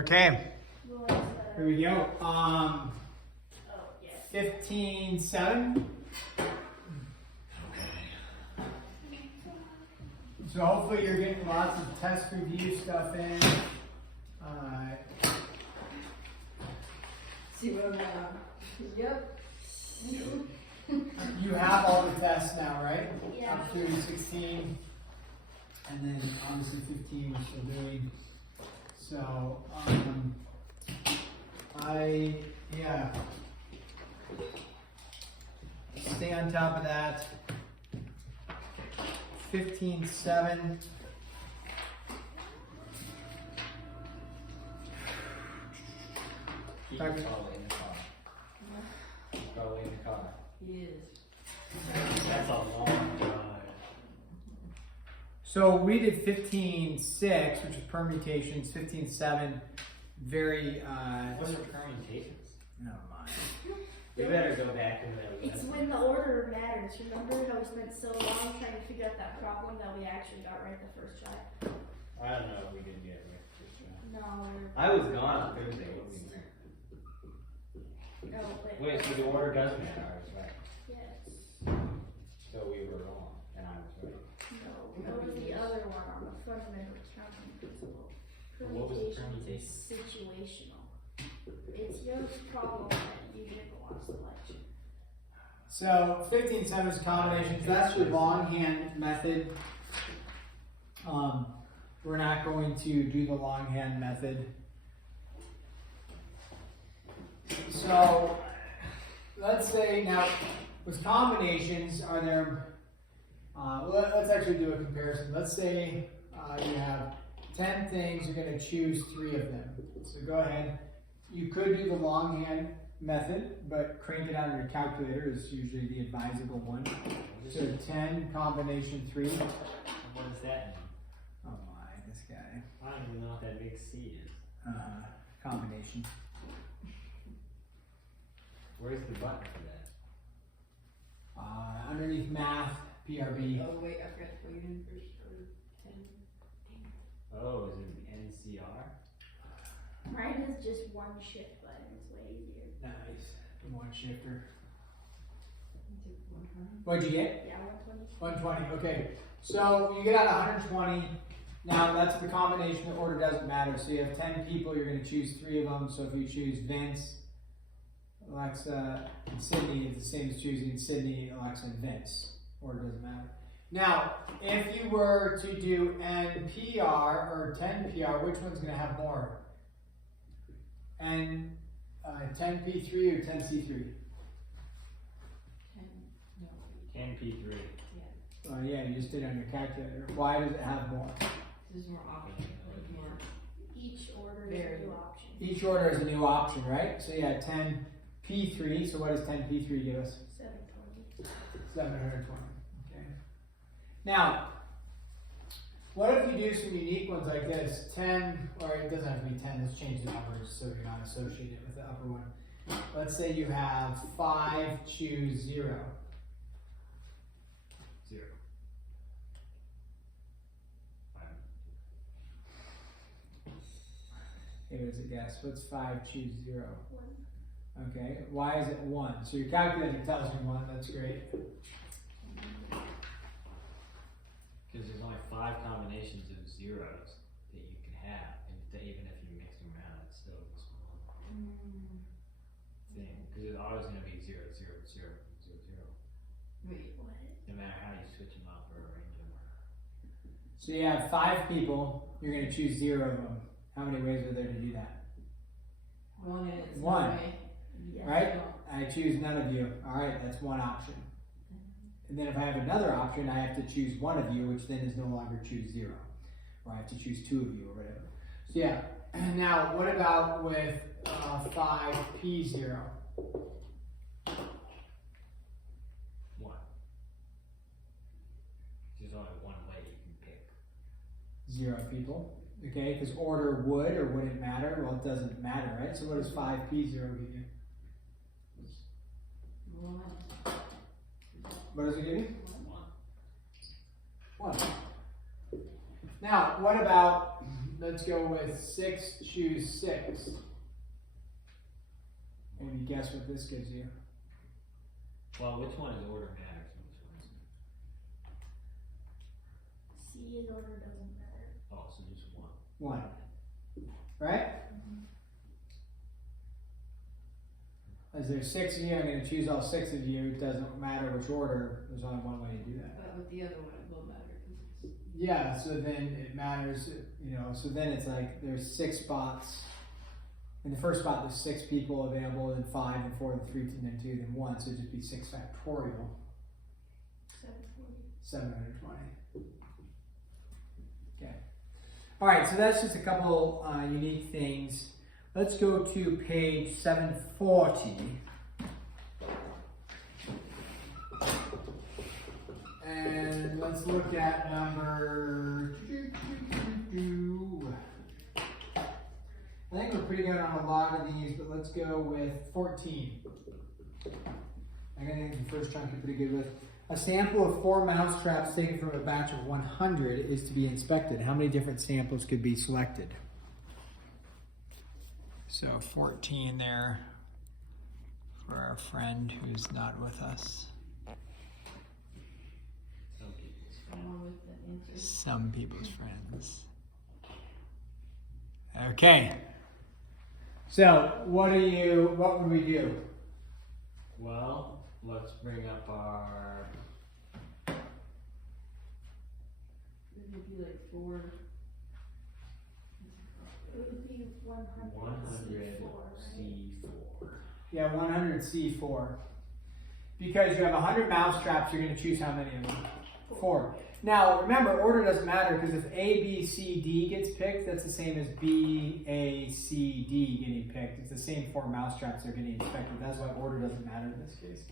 Okay, here we go. 15-7. So hopefully you're getting lots of test review stuff in. See what I'm Yep. You have all the tests now, right? Yeah. Up to 16. And then obviously 15 we're still doing. So, yeah. Stay on top of that. 15-7. He's probably in the car. Probably in the car. He is. That's a long drive. So we did 15-6, which is permutations. 15-7, very. What's the permutations? Never mind. We better go back to that. It's when the order matters. Remember how we spent so long trying to figure out that problem that we actually got right the first try? I don't know if we did get it right first try. No. I was gone on Thursday. What was there? No, but Wait, so the order does matter. I was right. yes. So we were wrong, and I was right. No, that was the other one on the fundamental counting principle. What was the Permutation is situational. It's your problem that you didn't want selection. So 15-7 is combinations. That's your longhand method. We're not going to do the longhand method. So let's say now with combinations, are there? Let's actually do a comparison. Let's say you have 10 things. You're going to choose 3 of them. So go ahead. You could do the longhand method, but crank it out on your calculator is usually the advisable one. So 10 combination 3. What does that mean? Oh my, this guy. I don't even know what that big C is. Combination. Where's the button for that? Underneath math, PRB. Oh wait, I forgot to put you in first. 10. Oh, is it NCR? Mine is just one shift button. It's way easier. Nice. One shifter. Take 100. What'd you get? Yeah, 120. 120. Okay. So you get out 120. Now that's the combination. The order doesn't matter. So you have 10 people. You're going to choose 3 of them. So if you choose Vince, Alexa, and Sydney, it's the same as choosing Sydney, Alexa, and Vince. Order doesn't matter. Now, if you were to do NPR or 10PR, which one's going to have more? And 10P3 or 10C3? 10. No. 10P3. Yeah. Yeah, you just did it on your calculator. Why does it have more? This is more options. Like more. Each order is Very a new good. option. Each order is a new option, right? So yeah, 10P3. So what does 10P3 give us? 720. 720. Okay. Now, what if you do some unique ones like this? 10, or it doesn't have to be 10. Let's change the numbers so you're not associated with the upper one. Let's say you have 5, choose 0. 0. Hey, what does it guess? What's 5, choose 0? 1. Okay. Why is it 1? So your calculator tells you 1. That's great. Because there's only 5 combinations of zeros that you can have, and even if you mix them around, it's still a small thing. Because it's always going to be 0, 0, 0, 0, 0. Wait. What? No matter how you switch them up or arrange them. So you have 5 people. You're going to choose 0 of them. How many ways are there to do that? One is. One. No way. Yes. Right? I choose none of you. All right, that's one option. And then if I have another option, I have to choose one of you, which then is no longer choose 0. Or I have to choose 2 of you or whatever. So yeah. Now, what about with 5P0? 1. There's only one way you can pick. 0 people. Okay, because order would or wouldn't matter. Well, it doesn't matter, right? So what does 5P0 give you? 1. What does it give you? 1. 1. Now, what about let's go with 6, choose 6. Maybe guess what this gives you. Well, which one is order matters and which one is C in order doesn't matter. Oh, so just one. 1. Right? As there's 6 of you, I'm going to choose all 6 of you. It doesn't matter which order. There's only one way to do that. But with the other one, it will matter because it's. Yeah, so then it matters, you know, so then it's like there's 6 spots. In the first spot, there's 6 people available, then 5, then 4, then 3, then 2, then 1. So it'd just be 6 factorial, 720. Okay. All right, so that's just a couple unique things. Let's go to page 740. And let's look at number. I think we're pretty good on a lot of these, but let's go with 14. I think the first chunk you're pretty good with. A sample of 4 mouse traps taken from a batch of 100 is to be inspected. How many different samples could be selected? So 14 there for our friend who's not with us. Someone with the answer. Some people's friends. Okay. So what would we do? Well, let's bring up our. It would be like 4. It would be 100 100 C4, right? C4. Yeah, 100 C4. Because you have 100 mouse traps, you're going to choose how many of them? 4. Now, remember, order doesn't matter because if A, B, C, D gets picked, that's the same as B, A, C, D getting picked. It's the same 4 mouse traps that are getting inspected. That's why order doesn't matter in this case.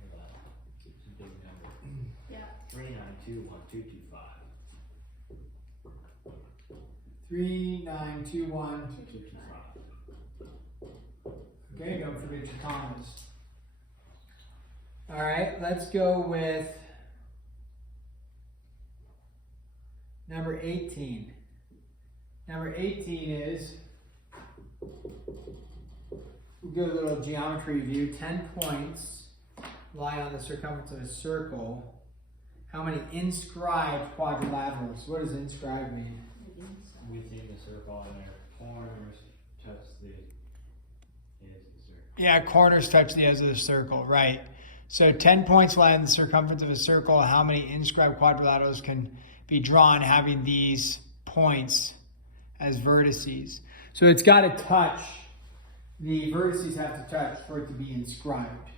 Hold on. It's a big number. Yeah. 3921225. 3921. 225. Okay, don't forget your commas. All right, let's go with number 18. Number 18 is, we'll do a little geometry view. 10 points lie on the circumference of a circle. How many inscribed quadrilaterals? What does inscribed mean? Within the circle and their corners touch the edge of the circle. Yeah, corners touch the edge of the circle, right. So 10 points lie on the circumference of a circle. How many inscribed quadrilaterals can be drawn having these points as vertices? So it's got to touch, the vertices have to touch for it to be inscribed.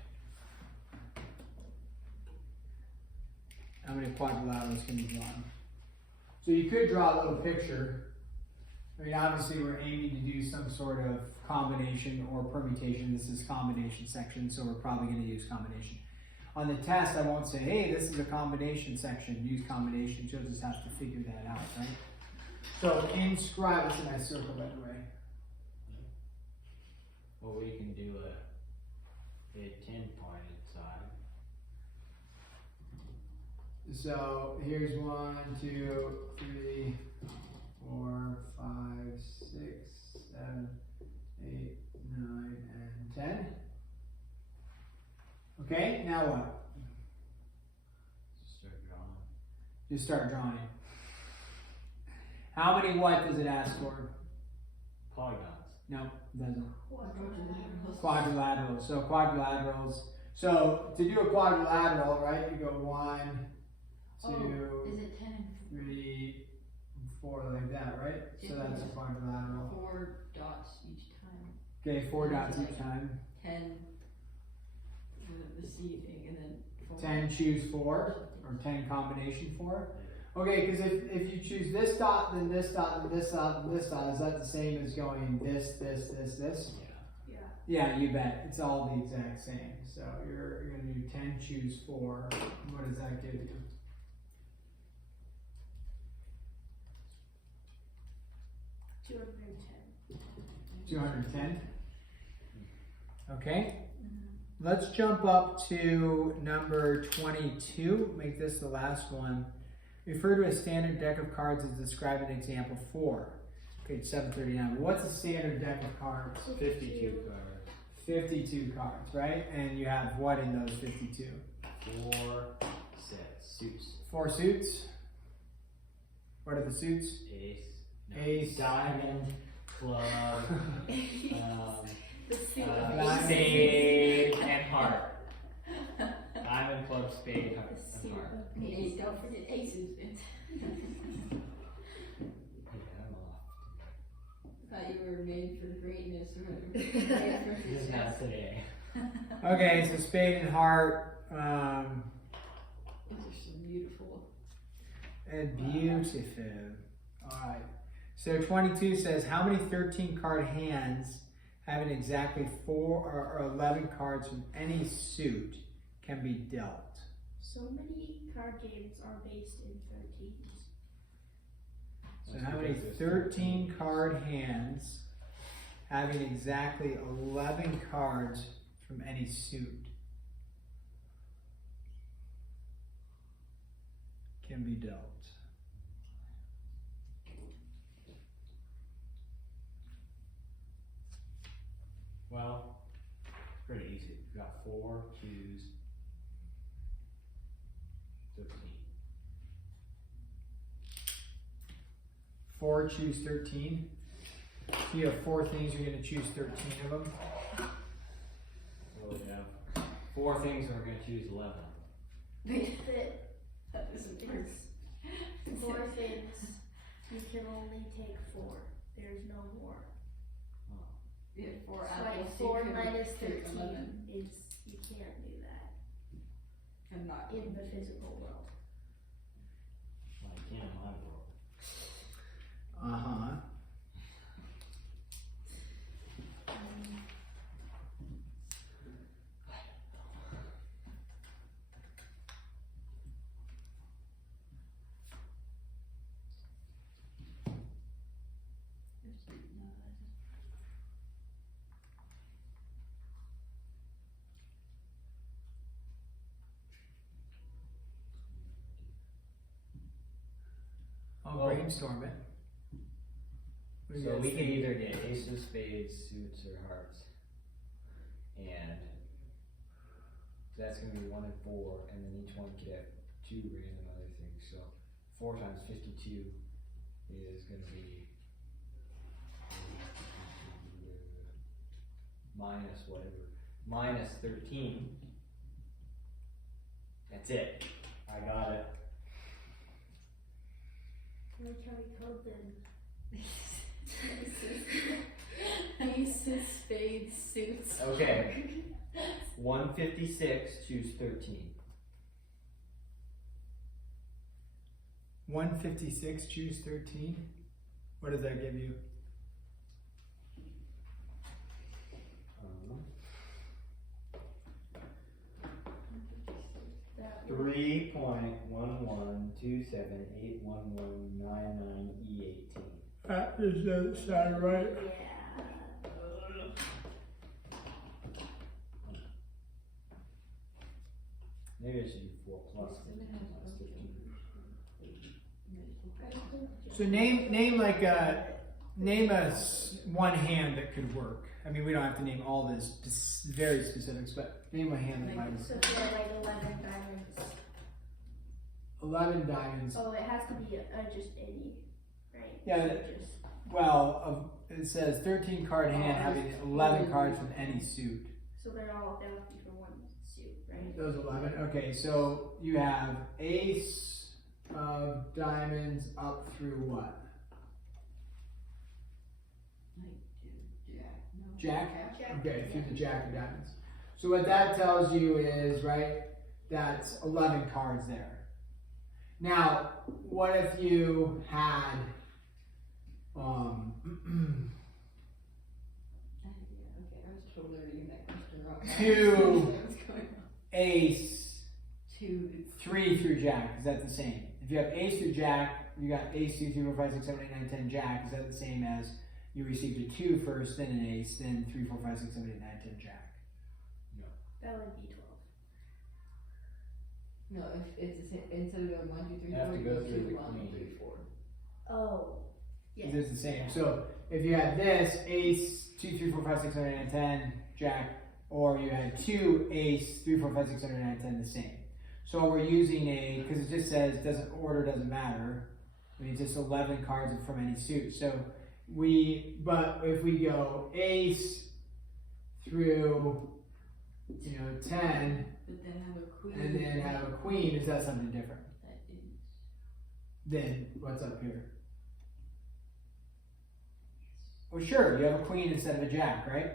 How many quadrilaterals can be drawn? So you could draw a little picture. I mean, obviously we're aiming to do some sort of combination or permutation. This is combination section, so we're probably going to use combination. On the test, I won't say, hey, this is a combination section, use combination. You'll just have to figure that out, right? So inscribe, it's a nice circle, by the way. Well, we can do a 10-pointed side. So here's 1, 2, 3, 4, 5, 6, 7, 8, 9, and 10. Okay, now what? Just start drawing. Just start drawing. How many what does it ask for? Polygons. No, it doesn't. Quadrilaterals. Quadrilaterals. So quadrilaterals. So to do a quadrilateral, right, you go 1, 2, Is it 10 and 3, 4, like that, right? So that's a quadrilateral. 4 dots each time? Okay, 4 dots each time. 10 for the C thing, and then 4. 10 choose 4, or 10 combination 4. Okay, because if you choose this dot, then this dot, then this dot, then this dot, is that the same as going this? Yeah. Yeah. Yeah, you bet. It's all the exact same. So you're going to do 10 choose 4. What does that give you? 210. Okay. Let's jump up to number 22. Make this the last one. Refer to a standard deck of cards as described in example 4. Page 739. What's a standard deck of cards? 52 cards. 52 cards, right? And you have what in those 52? 4 sets. Suits. 4 suits. What are the suits? Ace. No. Ace. Diamond. Club. The suit Spade and heart. Diamond, club, spade, heart, and heart. Ace, don't forget aces, Vince. Yeah, I'm off. Thought you were made for greatness or This is whatever. not today. Okay, so spade and heart. Those are so beautiful. And beautiful. Alright. So 22 says, how many 13 card hands having exactly 4 or 11 cards from any suit can be dealt? So many card games are based in 13s. So how many 13 card hands having exactly 11 cards from any suit can be dealt? Well, it's pretty easy. We've got 4 cues. 13. 4 choose 13. So you have 4 things, you're going to choose 13 of them. So we have 4 things and we're going to choose 11. That doesn't work. It's 4 things. You can only take 4. There's no more. We have 4 So apples. like you 4 could minus take 13 11. is, you can't do that I'm not. in the physical world. Well, I can't in my world. Uh-huh. I'll Well- brainstorm it. What do you So guys we can think? either get ace of spades, suits, or hearts. And that's going to be 1 and 4, and then each one could have 2 random other things. So 4 times 52 is going to be minus whatever. Minus 13. That's it. I got it. I like how we code them. Aces, spades, suits. Okay. 156, choose 13. 156, choose 13. What does that give you? That 3.1127811999E18. That just doesn't sound right. Yeah. Maybe I should do 4 plus 15. So name one hand that could work. I mean, we don't have to name all this very specifics, but name a hand that might work. So if you have like 11 diamonds. 11 diamonds. Oh, it has to be just any, right? Yeah, So just, Well, it says 13 card hand having 11 cards from any suit. so they're all, they have to be for one suit, right? Those 11. Okay, so you have ace of diamonds up through what? Jack? Jack. Okay, through the jack of diamonds. So what that tells you is, right, that's 11 cards there. Now, what if you had, Okay, I was totally reading that question wrong. Two. What's going on? ace, 2. 3 through jack, is that the same? If you have ace through jack, you got ace, 2, 3, 4, 5, 6, 7, 8, 9, 10, jack, is that the same as you received a 2 first, then an ace, then 3, 4, 5, 6, 7, 8, 9, 10, jack? That would be 12. No, if it's the same, instead of going 1, 2, 3, You have 4, to you go go through 2, the 1, queen. 3, 4. Oh. Yeah. It is the same. So if you had this ace, 2, 3, 4, 5, 6, 7, 8, 9, 10, jack, or you had 2 ace, 3, 4, 5, 6, 7, 8, 9, 10, the same. So we're using a, because it just says order doesn't matter. I mean, it's just 11 cards from any suit. So but if we go ace through, 10, But then have a queen. and then have a queen, is that something different? That is. Then what's up here? Well, sure, you have a queen instead of a jack, right?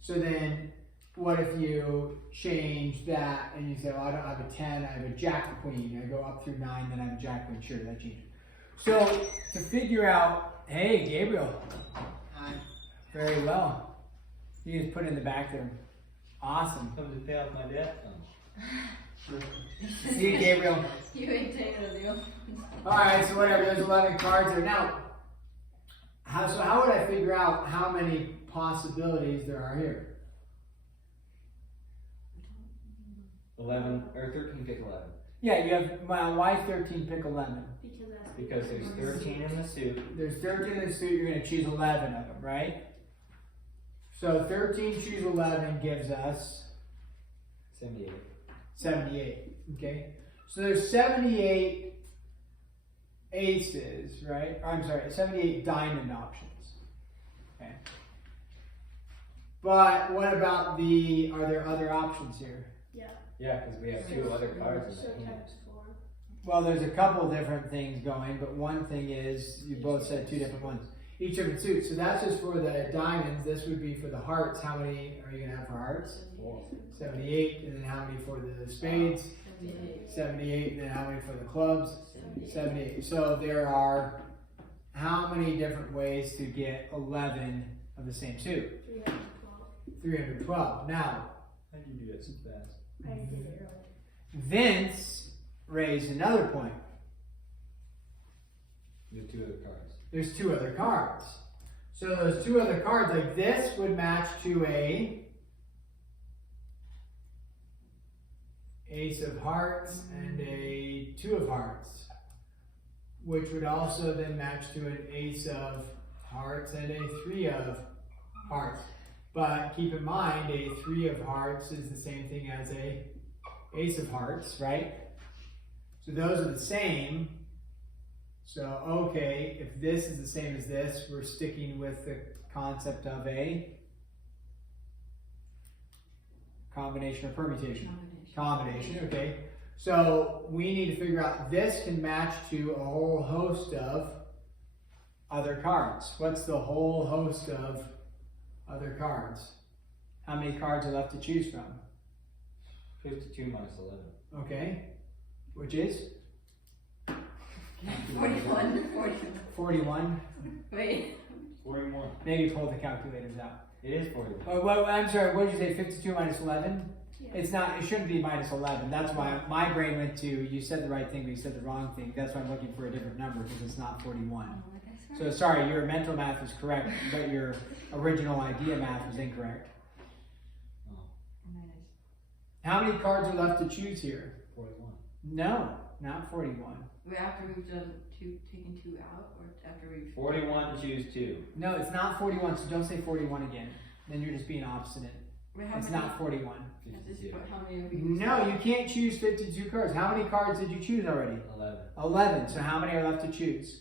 So then, what if you change that and you say, well, I don't have a 10, I have a jack queen. I go up through 9, then I have a jack queen. Sure, that changes. So, to figure out, hey, Gabriel. Hi. Very well. You just put it in the back there. Awesome. Come to pay off my debt. See you, Gabriel. You ain't taking a deal. Alright, so whatever, there's 11 cards there. Now, how would I figure out how many possibilities there are here? 11 or 13, pick 11. Yeah, you have, well, why 13 pick 11? Because that's Because there's 13 in the suit. There's 13 in the suit, you're going to choose 11 of them, right? So 13 choose 11 gives us 78. 78, okay? So there's 78 aces, right? Or, I'm sorry, 78 diamond options, okay? But what about are there other options here? Yeah. Yeah, because we have 2 other cards So in that hand. times 4. Well, there's a couple different things going, but one thing is, you both said 2 different ones. Each different suit. So that's just for the diamonds. This would be for the hearts. How many are you going to have for hearts? 78. And then how many for the spades? 78. And then how many for the clubs? 78. So there are how many different ways to get 11 of the same suit? 312. 312. Now, How do you do that so fast? I did it earlier. Vince raised another point. The 2 other cards. There's 2 other cards. So those 2 other cards, like this, would match to a ace of hearts and a 2 of hearts, which would also then match to an ace of hearts and a 3 of hearts. But keep in mind, a 3 of hearts is the same thing as a ace of hearts, right? So those are the same. So, okay, if this is the same as this, we're sticking with the concept of a combination or permutation. Combination, okay. So we need to figure out this can match to a whole host of other cards. What's the whole host of other cards? How many cards are left to choose from? 52 minus 11. Okay, which is 41. 41. Wait. 41. Maybe pull the calculators out. It is 41. Oh, well, I'm sorry, what did you say, 52 minus 11? Yeah. It's not, it shouldn't be minus 11. That's why my brain went to, you said the right thing, but you said the wrong thing. That's why I'm looking for a different number, because it's not 41. So sorry, your mental math is correct, but your original idea math was incorrect. How many cards are left to choose here? 41. No, not 41. Wait, after we've done taken 2 out, or after we've. 41, choose 2. No, it's not 41, so don't say 41 again. Then you're just being obstinate. Wait, how It's many? not 41. At this 52. point, how many have we? No, you can't choose 52 cards. How many cards did you choose already? 11. 11. So how many are left to choose?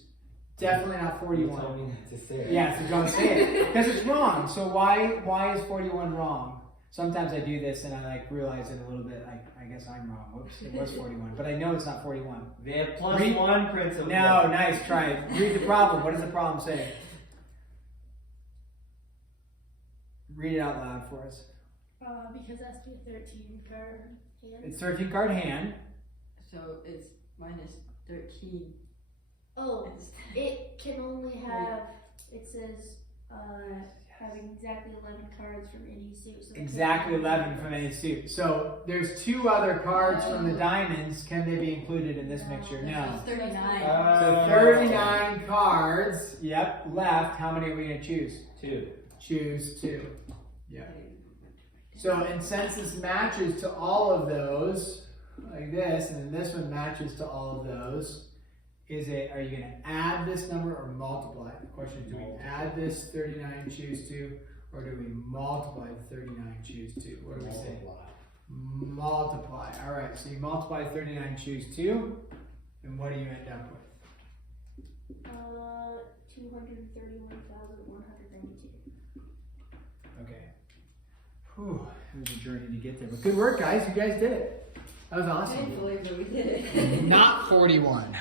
Definitely not You 41. told me not to say it. Yeah, so don't say it. Because it's wrong. So why is 41 wrong? Sometimes I do this and I realize it a little bit, I guess I'm wrong. Whoops, it was 41. But I know it's not 41. They have plus Read- 1 principle. No, nice, try it. Read the problem. What does the problem say? Read it out loud for us. Because that's the 13 card hand. It's 13 card hand. So it's minus 13. Oh, It's it can only have, it says, having exactly 11 cards from any suit. So it can't Exactly be 11 from any suit. So there's 2 other cards from the diamonds. Can they be included in this mixture? No. It's 39. So 39 cards, yep, left. How many are we going to choose? 2. Choose 2. Yeah. So, and since this matches to all of those, like this, and then this one matches to all of those. Are you gonna add this number or multiply it? The question is, do we add this 39 choose 2, or do we multiply the 39 choose 2? What do we say? Multiply. All right, so you multiply 39 choose 2, and what do you end up with? 231,192. Okay. Whew, it was a journey to get there, but good work, guys. You guys did it. That was awesome. Thankfully, but we did it. Not 41.